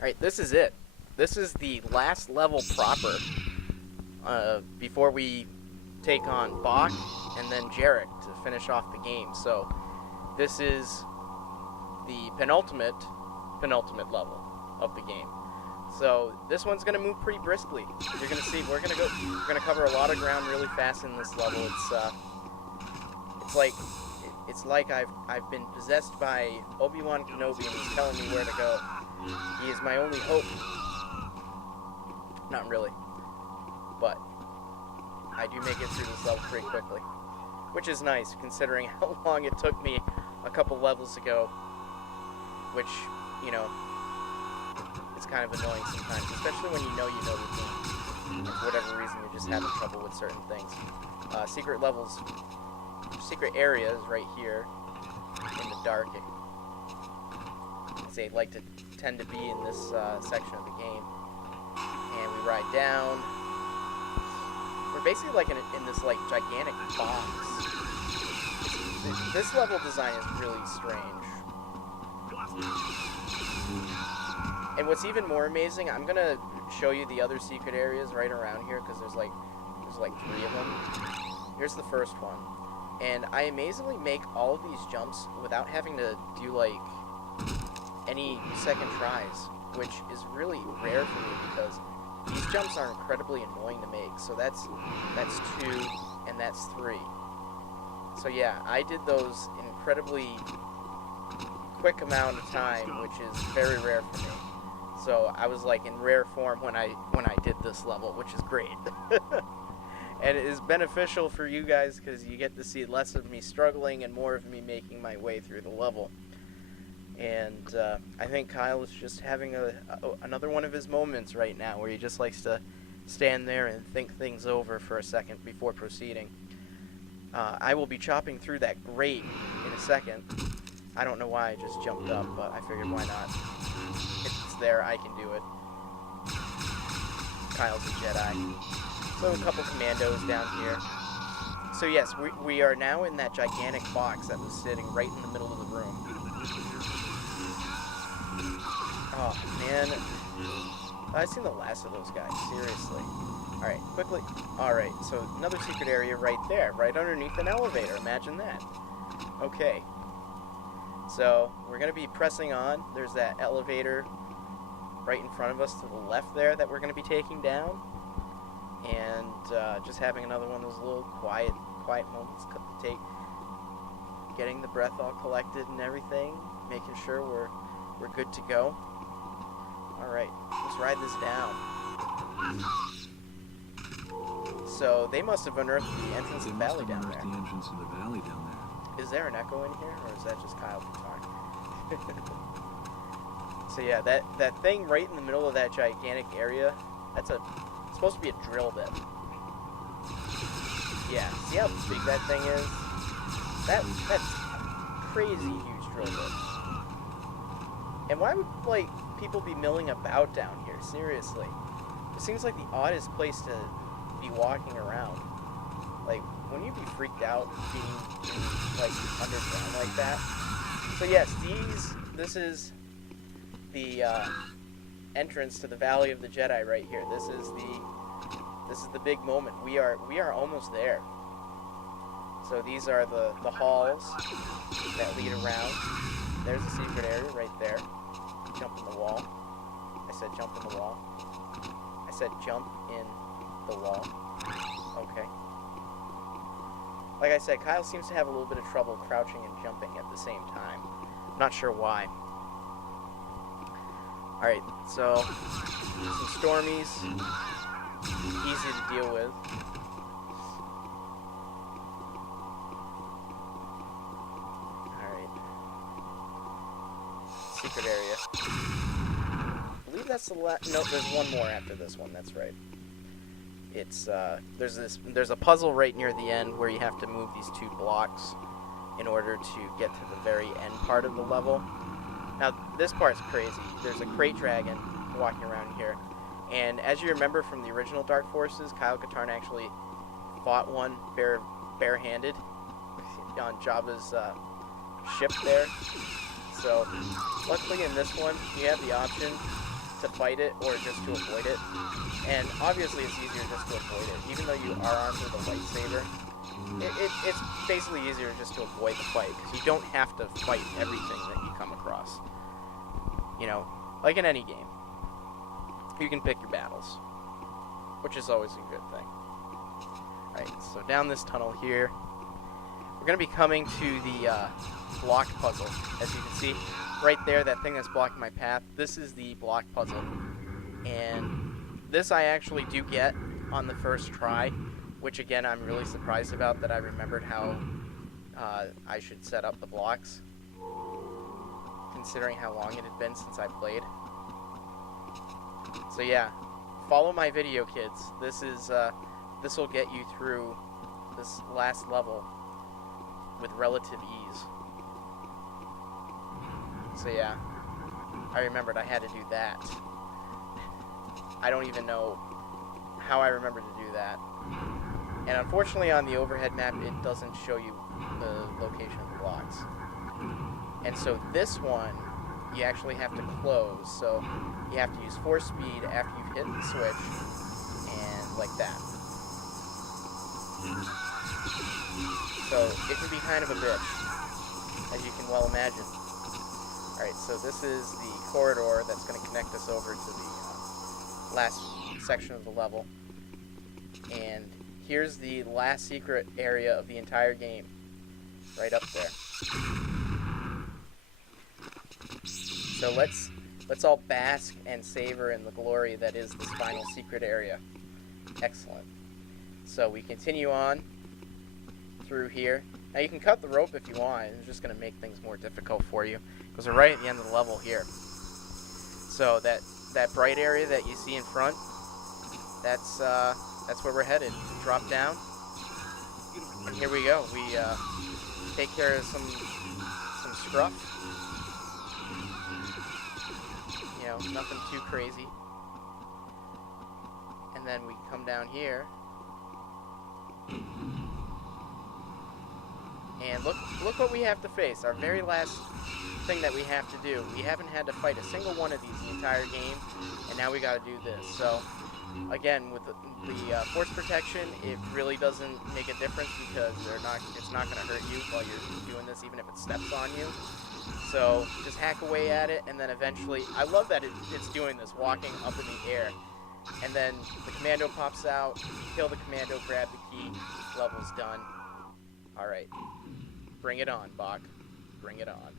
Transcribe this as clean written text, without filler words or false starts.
Alright, this is it. This is the last level proper before we take on Bach and then Jarek to finish off the game. So this is the penultimate level of the game. So this one's gonna move pretty briskly. You're gonna see we're gonna cover a lot of ground really fast in this level. It's like I've been possessed by Obi-Wan Kenobi and he's telling me where to go. He is my only hope. Not really, but I do make it through this level pretty quickly, which is nice considering how long it took me a couple levels ago, which, you know, it's kind of annoying sometimes, especially when you know the game, and for whatever reason you're just having trouble with certain things. Secret levels, secret areas right here in the dark, as they like to tend to be in this section of the game. And we ride down. We're basically like in this like gigantic box. This level design is really strange. And what's even more amazing, I'm gonna show you the other secret areas right around here because there's like 3 of them. Here's the first one, and I amazingly make all of these jumps without having to do like any second tries, which is really rare for me because these jumps are incredibly annoying to make. So that's 2 and that's 3. So yeah, I did those in incredibly quick amount of time, which is very rare for me. So I was like in rare form when I did this level, which is great. And it is beneficial for you guys because you get to see less of me struggling and more of me making my way through the level. And I think Kyle is just having another one of his moments right now where he just likes to stand there and think things over for a second before proceeding. I will be chopping through that grate in a second. I don't know why I just jumped up, but I figured why not. If it's there, I can do it. Kyle's a Jedi. So a couple commandos down here. So yes, we are now in that gigantic box that was sitting right in the middle of the room. Oh, man. I've seen the last of those guys, seriously. Alright, quickly. Alright, so another secret area right there, right underneath an elevator. Imagine that. Okay. So, we're going to be pressing on. There's that elevator right in front of us to the left there that we're going to be taking down. And just having another one of those little quiet moments to take. Getting the breath all collected and everything. Making sure we're good to go. Alright, let's ride this down. So they must have unearthed the entrance to the valley down there. Is there an echo in here, or is that just Kyle talking? So yeah, that thing right in the middle of that gigantic area, it's supposed to be a drill bit. Yeah, see how big that thing is? That's crazy huge drill bit. And why would, like, people be milling about down here? Seriously. It seems like the oddest place to be walking around. Like, wouldn't you be freaked out being, like, underground like that? So yes, this is the entrance to the Valley of the Jedi right here. This is the big moment. We are almost there. So these are the halls that lead around. There's a secret area right there. Jump in the wall. I said jump in the wall. I said jump in the wall. Okay. Like I said, Kyle seems to have a little bit of trouble crouching and jumping at the same time. I'm not sure why. Alright, so some stormies. Easy to deal with. Alright. Secret area. I believe that's the last. No, there's one more after this one, that's right. It's there's a puzzle right near the end where you have to move these 2 blocks in order to get to the very end part of the level. Now this part's crazy. There's a crate dragon walking around here, and as you remember from the original Dark Forces, Kyle Katarn actually fought one barehanded on Jabba's ship there. So luckily in this one you have the option to fight it or just to avoid it. And obviously it's easier just to avoid it. Even though you are armed with a lightsaber, it's basically easier just to avoid the fight, because you don't have to fight everything that you come across. You know, like in any game. You can pick your battles, which is always a good thing. Alright, so down this tunnel here, we're going to be coming to the block puzzle. As you can see, right there, that thing that's blocking my path, this is the block puzzle. And this I actually do get on the first try, which again I'm really surprised about, that I remembered how I should set up the blocks, considering how long it had been since I played. So yeah, follow my video, kids. This will get you through this last level with relative ease. So yeah, I remembered I had to do that. I don't even know how I remembered to do that. And unfortunately on the overhead map it doesn't show you the location of the blocks. And so this one you actually have to close, so you have to use force speed after you've hit the switch, and like that. So it can be kind of a bitch, as you can well imagine. Alright, so this is the corridor that's going to connect us over to the last section of the level. And here's the last secret area of the entire game, right up there. So let's all bask and savor in the glory that is this final secret area. Excellent. So we continue on through here. Now you can cut the rope if you want. It's just going to make things more difficult for you, because we're right at the end of the level here. So that bright area that you see in front, that's where we're headed. Drop down, and here we go. We take care of some scruff. You know, nothing too crazy. And then we come down here. And look what we have to face. Our very last thing that we have to do. We haven't had to fight a single one of these the entire game, and now we got to do this. So, again, with the force protection, it really doesn't make a difference, because it's not going to hurt you while you're doing this, even if it steps on you. So just hack away at it, and then eventually, I love that it's doing this, walking up in the air. And then the commando pops out, you kill the commando, grab the key, level's done. Alright. Bring it on, Bach. Bring it on.